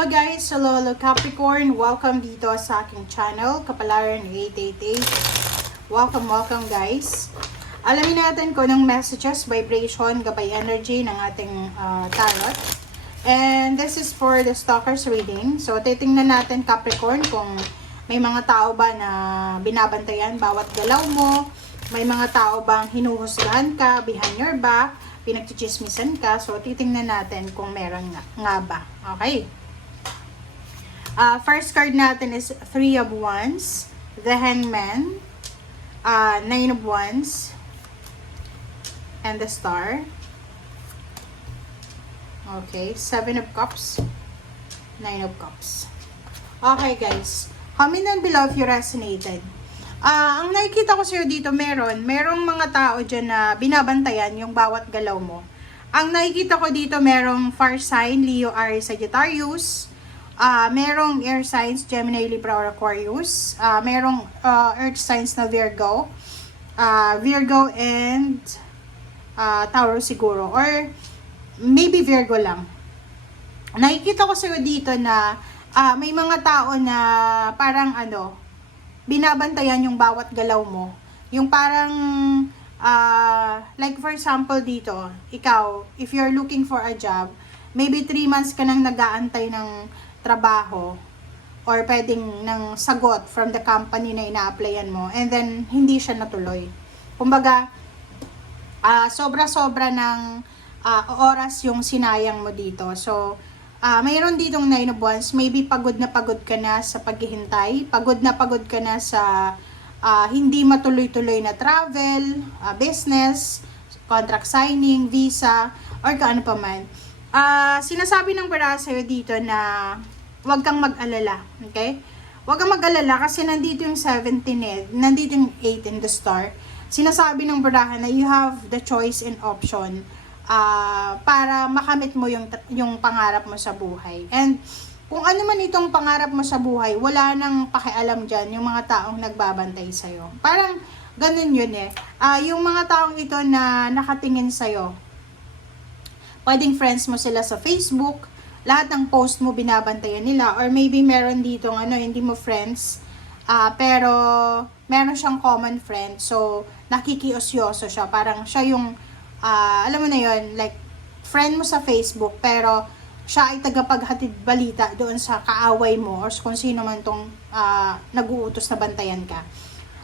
Hello guys! Hello Capricorn! Welcome dito sa aking channel, Kapalaran 888. Welcome guys! Alamin natin kung anong messages, vibration, gabay energy ng ating tarot. And this is for the stalkers reading. So titingnan natin Capricorn kung may mga tao ba na binabantayan bawat galaw mo. May mga tao bang hinuhusgahan ka behind your back, pinagchichismisan ka. So titingnan natin kung meron nga ba. Okay? First card natin is 3 of Wands, the Hangman, 9 of Wands, and the Star. Okay, 7 of Cups, 9 of Cups. Okay guys, comment down below if you resonated. Ang nakikita ko sa'yo dito, merong mga tao dyan na binabantayan yung bawat galaw mo. Ang nakikita ko dito, merong fire sign, Leo, Aries, Sagittarius. Merong air signs, Gemini, Libra, or Aquarius. Merong earth signs na Virgo. Virgo and Taurus siguro. Or maybe Virgo lang. Nakikita ko sa'yo dito na may mga tao na parang binabantayan yung bawat galaw mo. Yung parang, like for example dito, ikaw, if you're looking for a job, maybe 3 months ka nang nag-aantay ng trabaho or pwedeng ng sagot from the company na ina-applyan mo and then hindi siya natuloy. Kumbaga, sobra-sobra ng oras yung sinayang mo dito. So, mayroon ditong 9 of Wands, maybe pagod na pagod ka na sa paghihintay, pagod na pagod ka na sa hindi matuloy-tuloy na travel, business, contract signing, visa, or kaano pa man. Sinasabi ng baraha sa'yo dito na huwag kang mag-alala, okay? Huwag kang mag-alala kasi nandito yung 17 nandito yung 8 in the Star. Sinasabi ng baraha na you have the choice and option para makamit mo yung pangarap mo sa buhay. And kung ano man itong pangarap mo sa buhay, wala nang pakialam dyan yung mga taong nagbabantay sa'yo. Parang ganun yun yung mga taong ito na nakatingin sa'yo, pwedeng friends mo sila sa Facebook, lahat ng post mo binabantayan nila, or maybe meron ditong hindi mo friends, pero meron siyang common friend, so nakikiosyoso siya, parang siya yung, alam mo na yun, like, friend mo sa Facebook, pero siya ay tagapaghatid balita doon sa kaaway mo, or kung sino man tong nag-uutos na bantayan ka.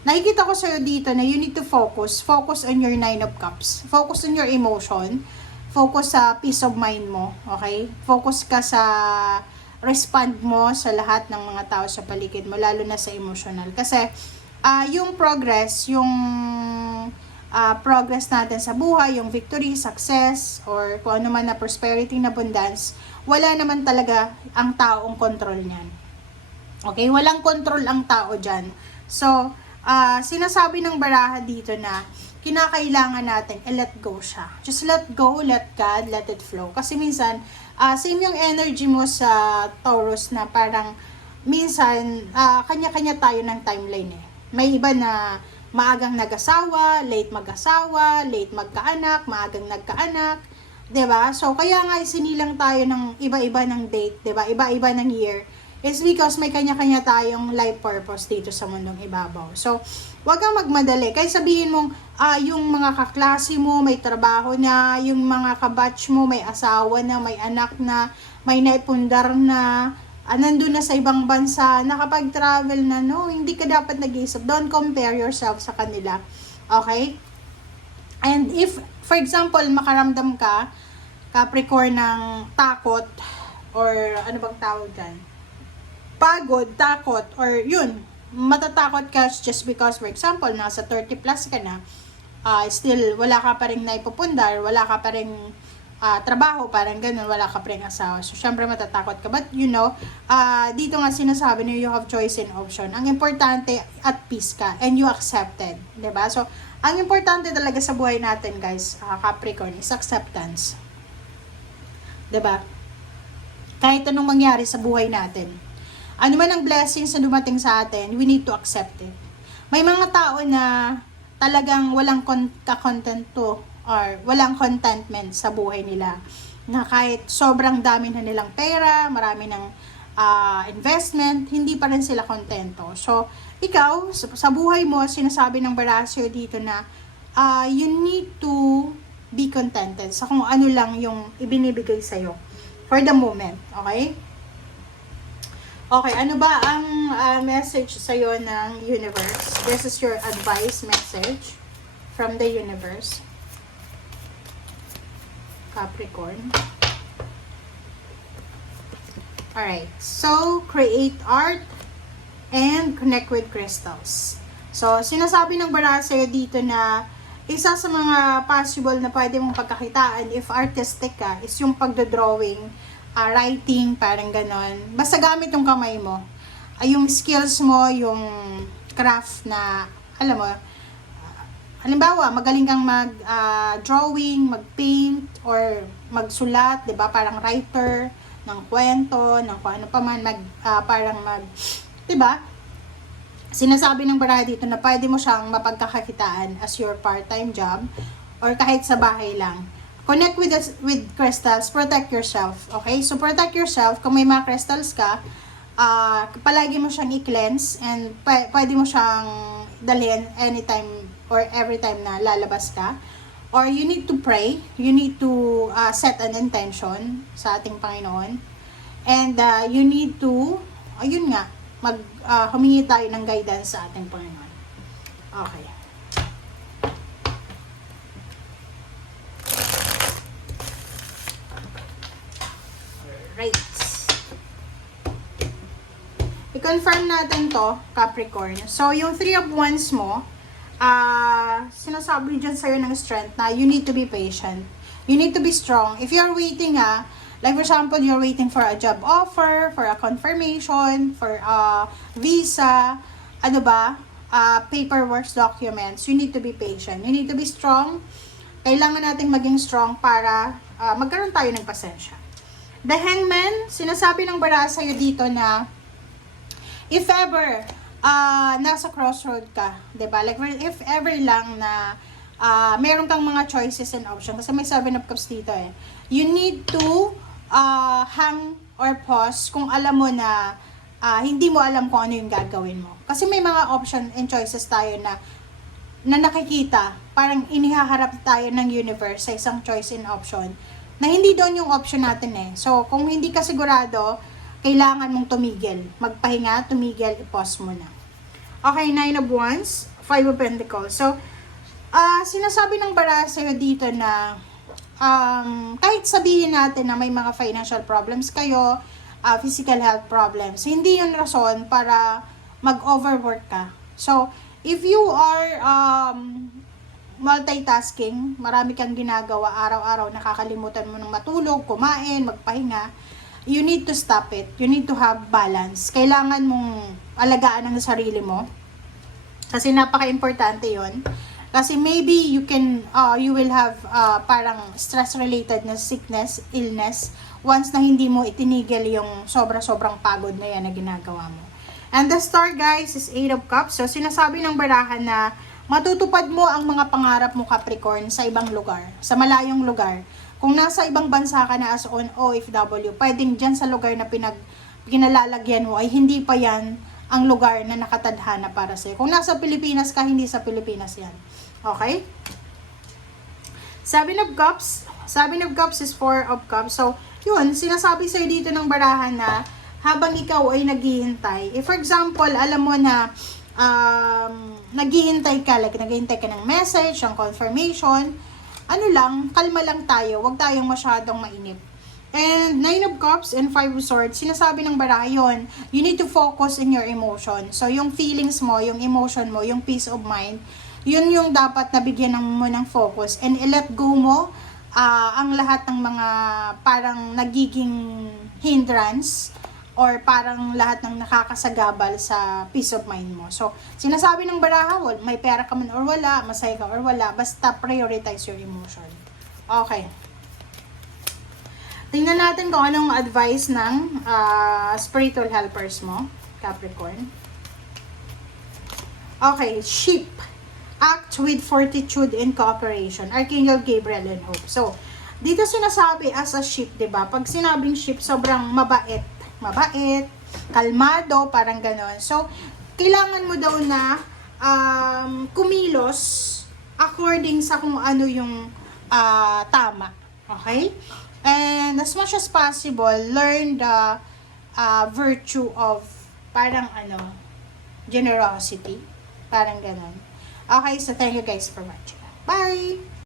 Nakikita ko sa'yo dito na you need to focus on your 9 of Cups, focus on your emotion, focus sa peace of mind mo, okay? Focus ka sa respond mo sa lahat ng mga tao sa paligid mo, lalo na sa emotional. Kasi, yung progress natin sa buhay, yung victory, success, or kung ano man na prosperity, na abundance, wala naman talaga ang taong control niyan. Okay? Walang control ang tao dyan. So, sinasabi ng baraha dito na kinakailangan natin let go siya. Just let go, let God, let it flow. Kasi minsan, same yung energy mo sa Taurus na parang minsan, kanya-kanya tayo ng timeline May iba na maagang nag-asawa, late mag-asawa, late magkaanak, maagang nagkaanak, 'di ba? So kaya nga isinilang tayo ng iba-iba ng date, 'di ba? Iba-iba ng year. It's because may kanya-kanya tayong life purpose dito sa mundong ibabaw. So, wag kang magmadali. Kahit sabihin mong, yung mga kaklase mo, may trabaho na, yung mga kabatch mo, may asawa na, may anak na, may naipundar na, nandun na sa ibang bansa, nakapag-travel na, no, hindi ka dapat nag-iisip. Don't compare yourself sa kanila. Okay? And if, for example, makaramdam ka, Capricorn, ng takot, or ano bang tawag dyan? Pagod, takot, or yun, matatakot ka just because, for example, nasa 30 plus ka na, still, wala ka pa rin naipupundar, wala ka pa rin trabaho, parang ganun, wala ka pa rin asawa. So, syempre matatakot ka. But, dito nga sinasabi na you have choice and option. Ang importante, at peace ka, and you accepted. Diba? So, ang importante talaga sa buhay natin, guys, Capricorn, is acceptance. Diba? Kahit anong mangyari sa buhay natin, ano man ang blessings na dumating sa atin, we need to accept it. May mga tao na talagang walang contento or walang contentment sa buhay nila. na kahit sobrang dami na nilang pera, marami ng investment, hindi pa rin sila kontento. So, ikaw, sa buhay mo, sinasabi ng Barasyo dito na you need to be contented sa kung ano lang yung ibinibigay sa'yo for the moment. Okay? Okay, ano ba ang message sa'yo ng universe? This is your advice message from the universe. Capricorn. Alright, so create art and connect with crystals. So, sinasabi ng Barasyo dito na isa sa mga possible na pwede mong pagkakitaan if artistic ka is yung pagdodrawing, writing, parang ganon. Basta gamit yung kamay mo. Yung skills mo, yung craft na, alam mo, halimbawa, magaling kang mag-drawing, mag-paint, or magsulat, di ba? Parang writer ng kwento, ng kung ano pa man, di ba? Sinasabi ng Bara dito na pwede mo siyang mapagkakakitaan as your part-time job, or kahit sa bahay lang. Connect with crystals, protect yourself, okay? So, protect yourself, kung may mga crystals ka, palagi mo siyang i-cleanse, and pwede mo siyang dalhin anytime or every time na lalabas ka. Or you need to pray, you need to set an intention sa ating Panginoon. And you need to, ayun nga, humingi tayo ng guidance sa ating Panginoon. Okay. Alright. I-confirm natin to, Capricorn. So, yung 3 of Wands mo, sinasabi dyan sa'yo ng strength na you need to be patient. You need to be strong. If you're waiting, like for example, you're waiting for a job offer, for a confirmation, for a visa, paperwork, documents, you need to be patient. You need to be strong. Kailangan nating maging strong para magkaroon tayo ng pasensya. The Hangman, sinasabi ng Bara sa'yo dito na if ever nasa crossroad ka, 'di ba? Like if ever lang na meron kang mga choices and options kasi may 7 of Cups dito eh. You need to hang or pause kung alam mo na hindi mo alam kung ano yung gagawin mo. Kasi may mga option and choices tayo na nakikita, parang inihaharap tayo ng universe sa isang choice and option na hindi doon yung option natin eh. So, kung hindi ka sigurado, kailangan mong tumigil. Magpahinga, tumigil, i-pause mo na. Okay, 9 of Wands, 5 of Pentacles. So, sinasabi ng Bara sa'yo dito na kahit sabihin natin na may mga financial problems kayo, physical health problems, hindi yun rason para mag-overwork ka. So, if you are multitasking, marami kang ginagawa araw-araw, nakakalimutan mo ng matulog, kumain, magpahinga, you need to stop it. You need to have balance. Kailangan mong alagaan ang sarili mo. Kasi napaka-importante yon. Kasi maybe you will have parang stress-related na sickness, illness, once na hindi mo itinigil yung sobra-sobrang pagod na yan na ginagawa mo. And the star, guys, is 8 of Cups. So, sinasabi ng barahan na matutupad mo ang mga pangarap mo, Capricorn, sa ibang lugar, sa malayong lugar. Kung nasa ibang bansa ka na as on OFW, pwedeng dyan sa lugar na pinalalagyan mo ay hindi pa yan ang lugar na nakatadhana para sa'yo. Kung nasa Pilipinas ka, hindi sa Pilipinas yan. Okay? 7 of Cups. 7 of Cups is 4 of Cups. So, yun, sinasabi sa'yo dito ng barahan na habang ikaw ay naghihintay. If for example, alam mo na naghihintay ka, like naghihintay ka ng message, ng confirmation, kalma lang tayo, huwag tayong masyadong mainip. And 9 of Cups and 5 of Swords, sinasabi ng baraha yun, you need to focus in your emotion. So, yung feelings mo, yung emotion mo, yung peace of mind, yun yung dapat nabigyan mo ng focus. And i-let go mo ang lahat ng mga parang nagiging hindrance or parang lahat ng nakakasagabal sa peace of mind mo. So, sinasabi ng baraha, may pera ka man or wala, masaya ka or wala, basta prioritize your emotion. Okay. Tingnan natin kung anong advice ng spiritual helpers mo, Capricorn. Okay, sheep. Act with fortitude and cooperation. Archangel Gabriel and Hope. So, Dito sinasabi as a sheep, 'di ba? Pag sinabing sheep, sobrang mabait, kalmado, parang ganon. So, kailangan mo daw na kumilos according sa kung ano yung tama. Okay? And as much as possible, learn the virtue of parang generosity. Parang ganon. Okay, so thank you guys for watching. Bye!